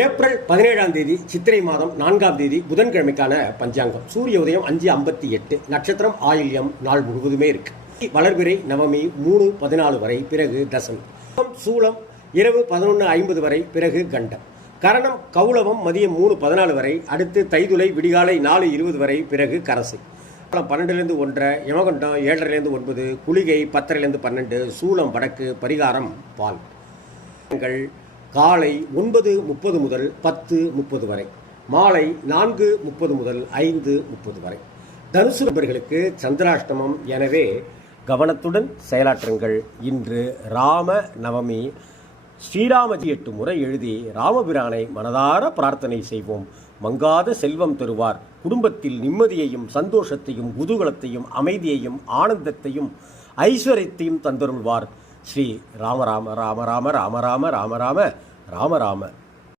April 17ஆம் தேதி சித்திரை மாதம் 4ஆம் தேதி புதன்கிழமைக்கான பஞ்சாங்கம். சூரிய உதயம் 5:58, நட்சத்திரம் ஆயில்யம், நாள் முழுவதுமே இருக்கு. வளர்பிறை நவமி 3:14 வரை, பிறகு தசமி. சூலம் இரவு 11:50 வரை, பிறகு கண்டம். கரணம் கௌளவம் மதியம் 3:14 வரை, அடுத்து தைதுளை விடிகாலை 4:20 வரை, பிறகு கரசை. 12லேருந்து 1:30, யமகண்டம் 7:30லேருந்து 9, குளிகை 10:30லேருந்து 12, சூலம் வடக்கு, பரிகாரம் பால். காலை 9:30 முதல் 10:30 வரை, மாலை 4:30 முதல் 5:30 வரை. தனுசு நபர்களுக்கு சந்திராஷ்டமம், எனவே கவனத்துடன் செயலாற்றுங்கள். இன்று ராம நவமி. ஸ்ரீராமஜி 8 முறை எழுதி ராமபிரானை மனதார பிரார்த்தனை செய்வோம். மங்காத செல்வம் தருவார். குடும்பத்தில் நிம்மதியையும் சந்தோஷத்தையும் குதூகலத்தையும் அமைதியையும் ஆனந்தத்தையும் ஐஸ்வர்யத்தையும் தந்தருள்வார். ஸ்ரீ ராம ராம ராம ராம ராம ராம ராம ராம ராம ராம.